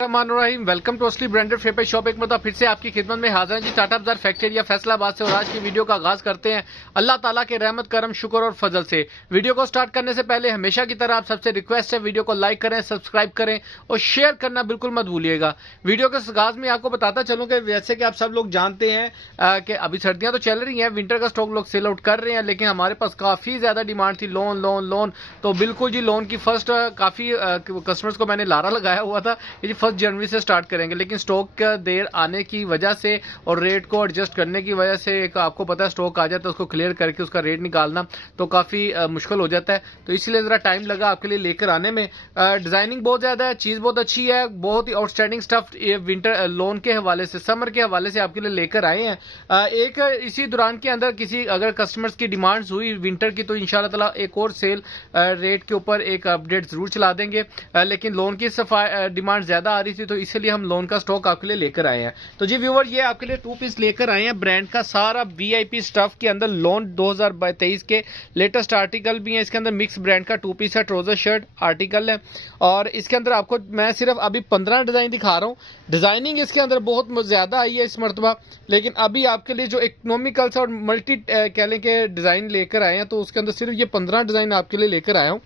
Rahim welcome to असली branded फेपर shop. एक मतलब फिर से आपकी खिदमत में हाजिर हैं जी, टाटा बाजार फैक्ट्री एरिया फैसलाबाद से। और आज की वीडियो का आगाज करते हैं अल्लाह ताला के रहमत करम शुक्र और फजल से। वीडियो को स्टार्ट करने से पहले हमेशा की तरह आप सबसे रिक्वेस्ट है, वीडियो को लाइक करें, सब्सक्राइब करें और शेयर करना बिल्कुल मत भूलिएगा। वीडियो के आगाज में आपको बताता चलूं कि जैसे कि आप सब लोग जानते हैं कि अभी सर्दियां तो चल रही हैं, विंटर का स्टॉक लोग सेल आउट कर रहे हैं, लेकिन हमारे पास काफी ज्यादा डिमांड थी लोन लोन लोन। तो बिल्कुल जी लोन की फर्स्ट काफी कस्टमर्स को मैंने लारा लगाया हुआ था कि 1 जनवरी से स्टार्ट करेंगे, लेकिन स्टॉक का देर आने की वजह से और रेट को एडजस्ट करने की वजह से एक आपको पता है स्टॉक आ जाता है, उसको क्लियर करके उसका रेट निकालना तो काफी मुश्किल हो जाता है। तो इसलिए जरा टाइम लगा आपके लिए लेकर आने में। डिजाइनिंग बहुत ज्यादा है, चीज बहुत अच्छी है, बहुत ही आउटस्टैंडिंग स्टफ विंटर लोन के हवाले से, समर के हवाले से आपके लिए लेकर आए हैं। एक इसी दौरान के अंदर किसी अगर कस्टमर्स की डिमांड्स हुई विंटर की तो इंशाल्लाह ताला एक और सेल रेट के ऊपर एक अपडेट जरूर चला देंगे। लेकिन लोन की डिमांड ज्यादा आ रही थी तो इसलिए हम लोन का स्टॉक आपके लिए लेकर आए हैं। तो जी व्यूअर, ये आपके लिए 2 पीस लेकर आए हैं ब्रांड का सारा वीआईपी स्टफ के अंदर लोन 2023 के लेटेस्ट आर्टिकल भी है। इसके अंदर मिक्स ब्रांड का 2 पीस है, ट्राउजर शर्ट आर्टिकल है। और इसके अंदर आपको मैं सिर्फ अभी 15 डिजाइन दिखा रहा हूँ। डिजाइनिंग इसके अंदर बहुत ज्यादा आई है इस मरतबा, लेकिन अभी आपके लिए जो इकोनॉमिकल और मल्टी कह लें के डिजाइन लेकर आए हैं तो उसके अंदर सिर्फ ये 15 डिजाइन आपके लिए लेकर आया हूँ।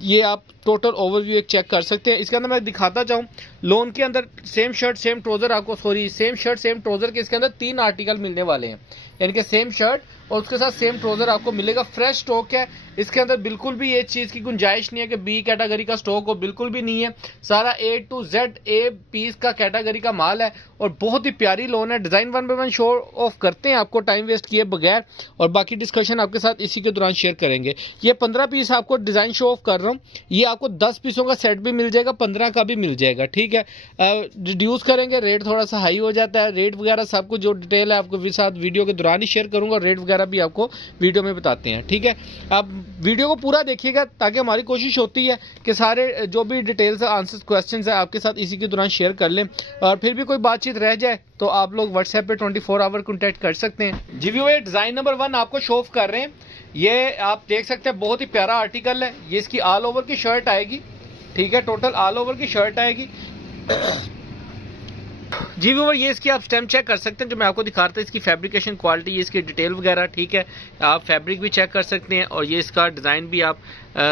ये आप टोटल ओवरव्यू एक चेक कर सकते हैं। इसके अंदर मैं दिखाता जाऊं, लोन के अंदर सेम शर्ट सेम ट्राउजर आपको सेम शर्ट सेम ट्राउजर के इसके अंदर 3 आर्टिकल मिलने वाले हैं, यानी कि सेम शर्ट और उसके साथ सेम ट्राउजर आपको मिलेगा। फ्रेश स्टॉक है, इसके अंदर बिल्कुल भी ये चीज की गुंजाइश नहीं है कि बी कैटेगरी का स्टॉक हो, बिल्कुल भी नहीं है। सारा A to Z A piece का कैटेगरी का माल है और बहुत ही प्यारी लोन है। डिजाइन 1 by 1 शो ऑफ करते हैं आपको टाइम वेस्ट किए बगैर, और बाकी डिस्कशन आपके साथ इसी के दौरान शेयर करेंगे। ये 15 पीस आपको डिजाइन शो ऑफ कर रहा हूँ, ये आपको 10 पीसों का सेट भी मिल जाएगा, 15 का भी मिल जाएगा, ठीक है। रिड्यूस करेंगे, रेट थोड़ा सा हाई हो जाता है। रेट वगैरह सब कुछ जो डिटेल है आपको साथ वीडियो के दौरान ही शेयर करूंगा, रेट वगैरह भी आपको वीडियो में बताते हैं, ठीक है। आप वीडियो को पूरा देखिएगा ताकि हमारी कोशिश होती है कि सारे जो भी डिटेल्स आंसर क्वेश्चंस है आपके साथ इसी के दौरान शेयर कर लें। और फिर भी कोई बातचीत रह जाए तो आप लोग व्हाट्सएप पे 24 आवर कॉन्टैक्ट कर सकते हैं। जी व्यू, डिजाइन नंबर 1 आपको शो ऑफ कर रहे हैं। ये आप देख सकते हैं बहुत ही प्यारा आर्टिकल है। ये इसकी ऑल ओवर की शर्ट आएगी, ठीक है, टोटल ऑल ओवर की शर्ट आएगी। जी व्यूअर, ये इसकी आप स्टेम चेक कर सकते हैं जो मैं आपको दिखा रहा था, इसकी फैब्रिकेशन क्वालिटी, ये इसकी डिटेल वगैरह, ठीक है। आप फैब्रिक भी चेक कर सकते हैं और ये इसका डिज़ाइन भी आप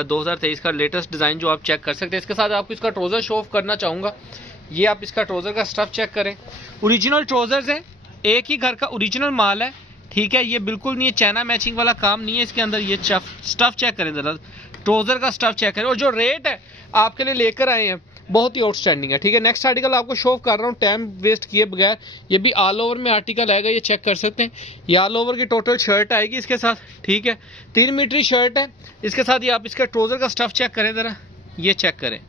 2023 का लेटेस्ट डिज़ाइन जो आप चेक कर सकते हैं। इसके साथ आपको इसका ट्राउजर शो ऑफ करना चाहूँगा। ये आप इसका ट्राउजर का स्टफ चेक करें, ओरिजिनल ट्राउजर्स है, एक ही घर का ओरिजिनल माल है, ठीक है। ये बिल्कुल नहीं है चाइना मैचिंग वाला काम नहीं है इसके अंदर। ये स्टफ चेक करें जरा, ट्राउजर का स्टफ चेक करें, और जो रेट है आपके लिए लेकर आए हैं बहुत ही आउटस्टैंडिंग है, ठीक है। नेक्स्ट आर्टिकल आपको शो ऑफ कर रहा हूँ टाइम वेस्ट किए बगैर। ये भी ऑल ओवर में आर्टिकल आएगा, ये चेक कर सकते हैं। ये ऑल ओवर की टोटल शर्ट आएगी इसके साथ, ठीक है। 3 मीटर शर्ट है इसके साथ। ये आप इसका ट्राउजर का स्टफ चेक करें जरा, ये चेक करें,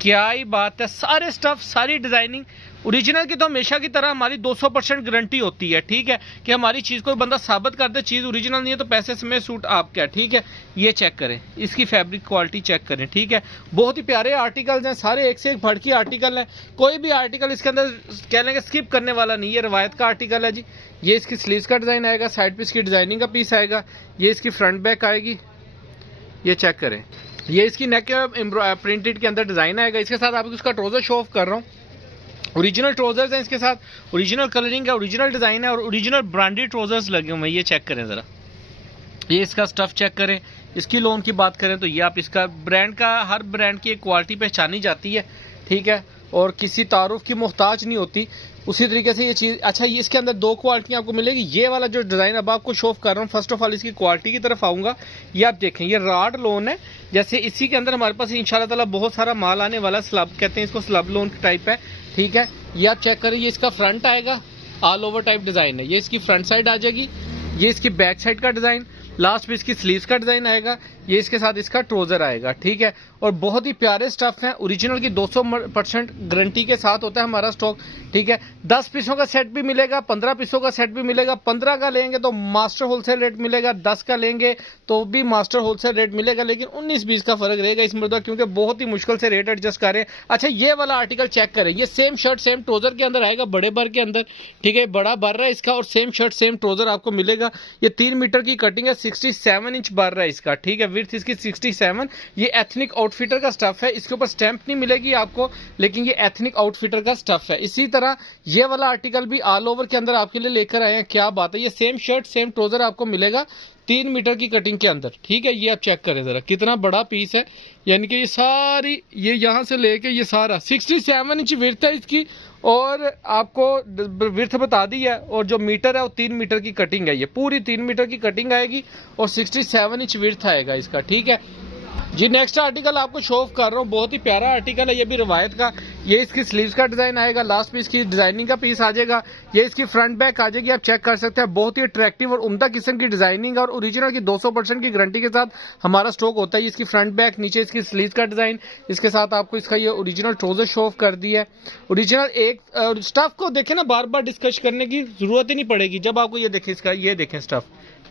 क्या ही बात है। सारे स्टफ सारी डिजाइनिंग ओरिजिनल की तो हमेशा की तरह हमारी 200% गारंटी होती है, ठीक है, कि हमारी चीज को बंदा साबित कर दे चीज ओरिजिनल नहीं है तो पैसे में सूट आपका, ठीक है। ये चेक करें, इसकी फैब्रिक क्वालिटी चेक करें, ठीक है। बहुत ही प्यारे आर्टिकल्स हैं, सारे एक से एक भड़की आर्टिकल है। कोई भी आर्टिकल इसके अंदर कह लेंगे स्किप करने वाला नहीं है, रवायत का आर्टिकल है जी। ये इसकी स्लीव्स का डिजाइन आएगा, साइड पीस की डिजाइनिंग का पीस आएगा, ये इसकी फ्रंट बैक आएगी, ये चेक करें। ये इसकी नेक प्रिंटेड के अंदर डिजाइन आएगा। इसके साथ आपको इसका ट्राउजर शो ऑफ कर रहा हूँ। ओरिजिनल ट्राउजर्स हैं इसके साथ, ओरिजिनल कलरिंग है, ओरिजिनल डिजाइन है और ओरिजिनल ब्रांडेड ट्राउजर्स लगे हुए हैं। ये चेक करें जरा, ये इसका स्टफ चेक करें। इसकी लोन की बात करें तो ये आप इसका ब्रांड का, हर ब्रांड की एक क्वालिटी पहचानी जाती है, ठीक है, और किसी तारुफ की मोहताज नहीं होती। उसी तरीके से ये चीज अच्छा, ये इसके अंदर 2 क्वालिटियां आपको मिलेगी। ये वाला जो डिजाइन अब आपको शो ऑफ कर रहा हूँ, फर्स्ट ऑफ ऑल इसकी क्वालिटी की तरफ आऊंगा। ये आप देखें, ये राड लोन है, जैसे इसी के अंदर हमारे पास इंशाल्लाह ताला बहुत सारा माल आने वाला, स्लब कहते हैं इसको, स्लब लोन टाइप है, ठीक है। ये आप चेक करें, ये इसका फ्रंट आएगा, ऑल ओवर टाइप डिजाइन है। ये इसकी फ्रंट साइड आ जाएगी, ये इसकी बैक साइड का डिजाइन, लास्ट में इसकी स्लीव्स का डिजाइन आएगा, ये इसके साथ इसका ट्राउजर आएगा, ठीक है। और बहुत ही प्यारे स्टफ हैं, ओरिजिनल की 200% गारंटी के साथ होता है हमारा स्टॉक, ठीक है। 10 पीसों का सेट भी मिलेगा, 15 पीसों का सेट भी मिलेगा। 15 का लेंगे तो मास्टर होलसेल रेट मिलेगा, 10 का लेंगे तो भी मास्टर होलसेल रेट मिलेगा, लेकिन 19-20 का फर्क रहेगा इस मरतबा, क्योंकि बहुत ही मुश्किल से रेट एडजस्ट करें। अच्छा, ये वाला आर्टिकल चेक करें, ये सेम शर्ट सेम ट्राउजर के अंदर आएगा, बड़े बर के अंदर, ठीक है। बड़ा बर है इसका और सेम शर्ट सेम ट्राउजर आपको मिलेगा। ये 3 मीटर की कटिंग है, 67 इंच बढ़ रहा है इसका, ठीक है, विड्थ इसकी 67। ये एथनिक आउटफिटर का स्टफ है, इसके ऊपर स्टैंप नहीं मिलेगी आपको, लेकिन ये एथनिक आउटफिटर का स्टफ है। इसी तरह ये वाला आर्टिकल भी ऑल ओवर के अंदर आपके लिए लेकर आए हैं। क्या बात है, ये सेम शर्ट सेम ट्राउजर आपको मिलेगा 3 मीटर की कटिंग के अंदर, ठीक है। ये आप चेक करें जरा कितना बड़ा पीस है, यानी कि ये सारी ये यहां से लेके ये सारा 67 इंच विड्थ है इसकी, और आपको विड्थ बता दी है, और जो मीटर है वो 3 मीटर की कटिंग है। ये पूरी 3 मीटर की कटिंग आएगी और 67 इंच विड्थ आएगा इसका, ठीक है जी। नेक्स्ट आर्टिकल आपको शो ऑफ कर रहा हूँ, बहुत ही प्यारा आर्टिकल है ये भी रिवायत का। ये इसकी स्लीव्स का डिजाइन आएगा, लास्ट पीस की डिजाइनिंग का पीस आ जाएगा। ये इसकी फ्रंट बैक आ जाएगी, आप चेक कर सकते हैं। बहुत ही अट्रैक्टिव और उम्दा किस्म की डिजाइनिंग और ओरिजिनल की 200% की गारंटी के साथ हमारा स्टॉक होता है। इसकी फ्रंट बैक, नीचे इसकी स्लीव्स का डिजाइन, इसके साथ आपको इसका ये ओरिजिनल ट्राउजर शो ऑफ कर दिया है। ओरिजिनल एक स्टफ को देखें ना, बार बार डिस्कस करने की जरूरत ही नहीं पड़ेगी जब आपको ये देखें, इसका ये देखें स्टफ,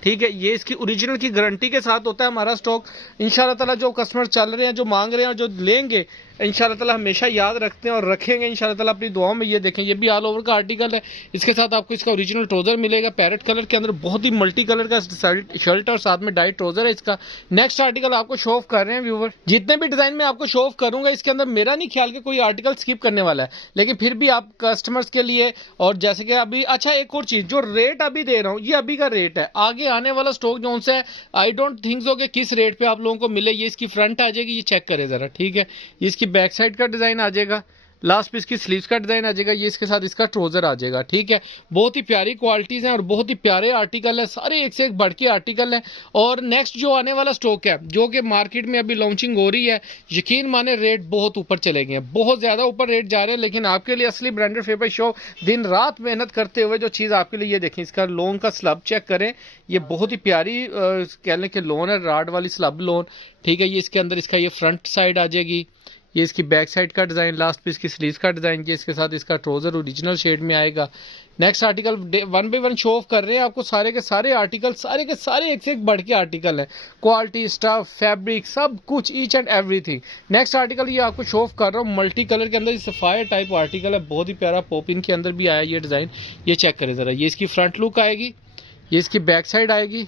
ठीक है। ये इसकी ओरिजिनल की गारंटी के साथ होता है हमारा स्टॉक। इंशाल्लाह ताला जो कस्टमर चल रहे हैं, जो मांग रहे हैं और जो लेंगे, इंशाल्लाह ताला हमेशा याद रखते हैं और रखेंगे इंशाल्लाह ताला अपनी दुआओं में। ये देखें, ये भी ऑल ओवर का आर्टिकल है। इसके साथ आपको इसका ओरिजिनल ट्राउजर मिलेगा पैरेट कलर के अंदर, बहुत ही मल्टी कलर का शर्ट और साथ में डाइट ट्राउजर है इसका। नेक्स्ट आर्टिकल आपको शो ऑफ कर रहे हैं व्यूवर। जितने भी डिजाइन में आपको शो ऑफ करूंगा इसके अंदर मेरा नहीं ख्याल कि कोई आर्टिकल स्किप करने वाला है, लेकिन फिर भी आप कस्टमर्स के लिए, और जैसे कि अभी अच्छा एक और चीज, जो रेट अभी दे रहा हूँ ये अभी का रेट है। आगे आने वाला स्टॉक जो है आई डोंट थिंक सो कि किस रेट पे आप लोगों को मिले। ये इसकी फ्रंट आ जाएगी, ये चेक करें जरा, ठीक है। ये इसकी बैक साइड का डिजाइन आ जाएगा, लास्ट पीस की स्लीव्स का डिजाइन आ जाएगा, ये इसके साथ इसका ट्राउजर आ जाएगा, ठीक है। बहुत ही प्यारी क्वालिटीज हैं और बहुत ही प्यारे आर्टिकल है, सारे एक से एक बढ़ के आर्टिकल है। और नेक्स्ट जो आने वाला स्टॉक है, जो कि मार्केट में अभी लॉन्चिंग हो रही है, यकीन माने रेट बहुत ऊपर चले गए हैं, बहुत ज्यादा ऊपर रेट जा रहे हैं। लेकिन आपके लिए असली ब्रांडेड फेबर शो दिन रात मेहनत करते हुए जो चीज आपके लिए, ये देखें, इसका लोन का स्लब चेक करें। ये बहुत ही प्यारी कह लें कि लोन है, राड वाली स्लब लोन, ठीक है। ये इसके अंदर इसका ये फ्रंट साइड आ जाएगी, ये इसकी बैक साइड का डिजाइन, लास्ट पीस की स्लीव्स का डिजाइन, ये इसके साथ इसका ट्राउजर ओरिजिनल शेड में आएगा। Next article 1 by 1 show off कर रहे हैं आपको, सारे के सारे आर्टिकल, सारे के सारे एक से एक बढ़ के आर्टिकल है, क्वालिटी, स्टफ, फैब्रिक, सब कुछ, each and everything. Next article ये आपको शो ऑफ कर रहा हूँ, मल्टी कलर के अंदर सफायर टाइप आर्टिकल है, बहुत ही प्यारा पॉपिन के अंदर भी आया ये डिजाइन। ये चेक करें जरा, ये इसकी फ्रंट लुक आएगी, ये इसकी बैक साइड आएगी,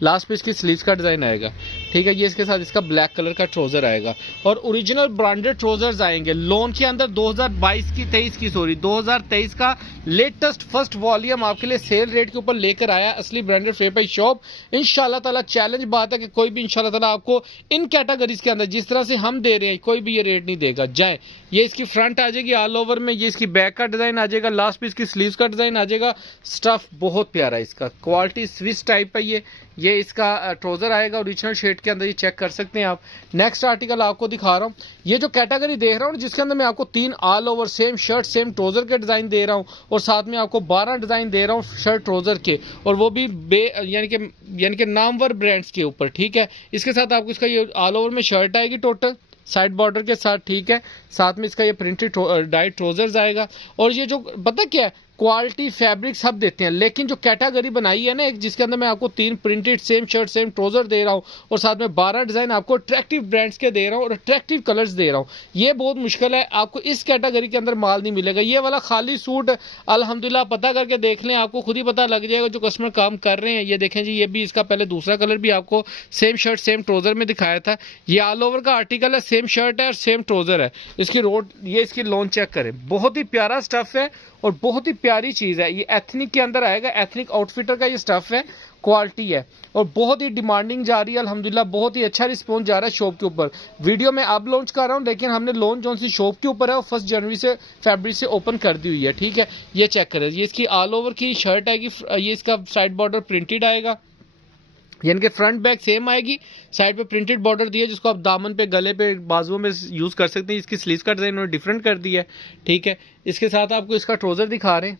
लास्ट पे इसकी स्लीव्स का डिजाइन आएगा, ठीक है। ये इसके साथ इसका ब्लैक कलर का ट्राउजर आएगा और ओरिजिनल ब्रांडेड ट्राउजर्स आएंगे। लोन के अंदर 2023 का लेटेस्ट फर्स्ट वॉल्यूम आपके लिए सेल रेट के ऊपर लेकर आया असली ब्रांडेड फेपर शॉप। इंशाल्लाह ताला चैलेंज बात है कि कोई भी इंशाल्लाह ताला आपको इन कैटेगरीज के अंदर जिस तरह से हम दे रहे हैं कोई भी ये रेट नहीं देगा। जाए, ये इसकी फ्रंट आ जाएगी ऑल ओवर में, ये इसकी बैक का डिजाइन आ जाएगा, लास्ट पे इसकी स्लीव्स का डिजाइन आ जाएगा। स्टफ बहुत प्यारा है इसका, क्वालिटी स्विस टाइप है। ये इसका ट्राउजर आएगा ओरिजिनल शेड के अंदर, ये चेक कर सकते हैं आप। नेक्स्ट आर्टिकल आपको दिखा रहा हूँ, ये जो कैटेगरी देख रहा हूँ जिसके अंदर मैं आपको 3 all over same shirt same trouser के डिजाइन दे रहा हूँ और साथ में आपको 12 डिजाइन दे रहा हूँ शर्ट ट्राउजर के, और वो भी यानी कि नामवर ब्रांड्स के ऊपर, ठीक है। इसके साथ आपको इसका ये ऑल ओवर में शर्ट आएगी टोटल साइड बॉर्डर के साथ, ठीक है। साथ में इसका ये प्रिंटेड डाइट ट्राउजर्स आएगा। और ये जो पता क्या है, क्वालिटी फैब्रिक सब देते हैं, लेकिन जो कैटेगरी बनाई है ना एक, जिसके अंदर मैं आपको 3 printed same shirt same trouser दे रहा हूं और साथ में 12 डिजाइन आपको अट्रैक्टिव ब्रांड्स के दे रहा हूं और अट्रैक्टिव कलर्स दे रहा हूं, ये बहुत मुश्किल है, आपको इस कैटेगरी के अंदर माल नहीं मिलेगा। ये वाला खाली सूट अल्हम्दुलिल्लाह पता करके देख लें, आपको खुद ही पता लग जाएगा जो कस्टमर काम कर रहे हैं। ये देखें जी, ये भी इसका पहले दूसरा कलर भी आपको सेम शर्ट सेम ट्राउजर में दिखाया था। ये ऑल ओवर का आर्टिकल है, सेम शर्ट है और सेम ट्राउजर है। इसकी ये इसकी लोन चेक करें, बहुत ही प्यारा स्टफ है और बहुत ही प्यारी चीज है। ये एथनिक के अंदर आएगा, एथनिक आउटफिटर का ये स्टफ है, क्वालिटी है और बहुत ही डिमांडिंग जा रही है अल्हम्दुलिल्लाह, बहुत ही अच्छा रिस्पॉन्स जा रहा है शॉप के ऊपर। वीडियो में अब लॉन्च कर रहा हूं, लेकिन हमने लॉन्च जो सी शॉप के ऊपर है वो 1 जनवरी से फरवरी से ओपन कर दी हुई है, ठीक है। ये चेक करें, ये इसकी ऑल ओवर की शर्ट आएगी, ये इसका साइड बॉर्डर प्रिंटेड आएगा, यानी कि फ्रंट बैक सेम आएगी, साइड पे प्रिंटेड बॉर्डर दिया जिसको आप दामन पे, गले पे, बाजुओं में यूज कर सकते हैं। इसकी स्लीव्स का डिजाइन उन्होंने डिफरेंट कर दिया है, ठीक है। इसके साथ आपको इसका ट्राउजर दिखा रहे हैं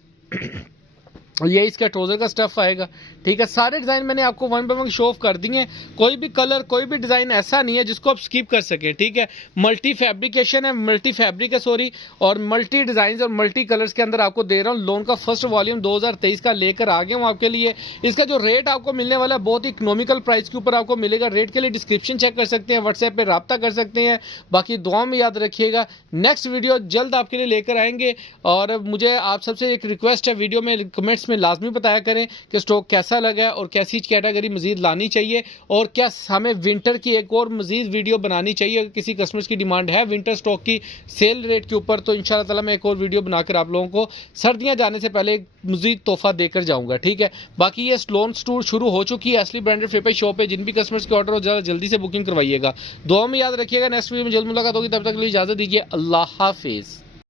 और ये इसका ट्राउजर का स्टफ आएगा, ठीक है। सारे डिजाइन मैंने आपको 1 बाय 1 शो ऑफ कर दिए हैं, कोई भी कलर कोई भी डिजाइन ऐसा नहीं है जिसको आप स्किप कर सके, ठीक है। मल्टी फैब्रिकेशन है, मल्टी फैब्रिक है सॉरी, और मल्टी डिजाइन और मल्टी कलर्स के अंदर आपको दे रहा हूँ। लोन का फर्स्ट वॉल्यूम 2023 का लेकर आ गया हूँ आपके लिए। इसका जो रेट आपको मिलने वाला है बहुत ही इकोनॉमिकल प्राइस के ऊपर आपको मिलेगा। रेट के लिए डिस्क्रिप्शन चेक कर सकते हैं, व्हाट्सएप पे रब्ता कर सकते हैं। बाकी दुआ में याद रखिएगा, नेक्स्ट वीडियो जल्द आपके लिए लेकर आएंगे। और मुझे आप सबसे एक रिक्वेस्ट है, वीडियो में कमेंट्स में लाजमी बताया करें कि स्टॉक कैसा लगा है और कैसी कैटेगरी मजीद लानी चाहिए, और क्या हमें विंटर की एक और मजीद वीडियो बनानी चाहिए। अगर किसी कस्टमर्स की डिमांड है विंटर स्टॉक की सेल रेट के ऊपर तो इंशाल्लाह ताला मैं एक और वीडियो बनाकर आप लोगों को सर्दियां जाने से पहले एक मजीद तोहफा देकर जाऊंगा, ठीक है। बाकी ये लोन टूर शुरू हो चुकी है, असली ब्रांडेड फेपर शॉप है। जिन भी कस्टमर्स के ऑर्डर हो ज़्यादा जल्दी से बुकिंग करवाइएगा। दुआ में याद रखिएगा, नेक्स्ट वीडियो में जल्द मुलाकात होगी, तब तक के लिए इजाजत दीजिए। अल्लाह हाफिज।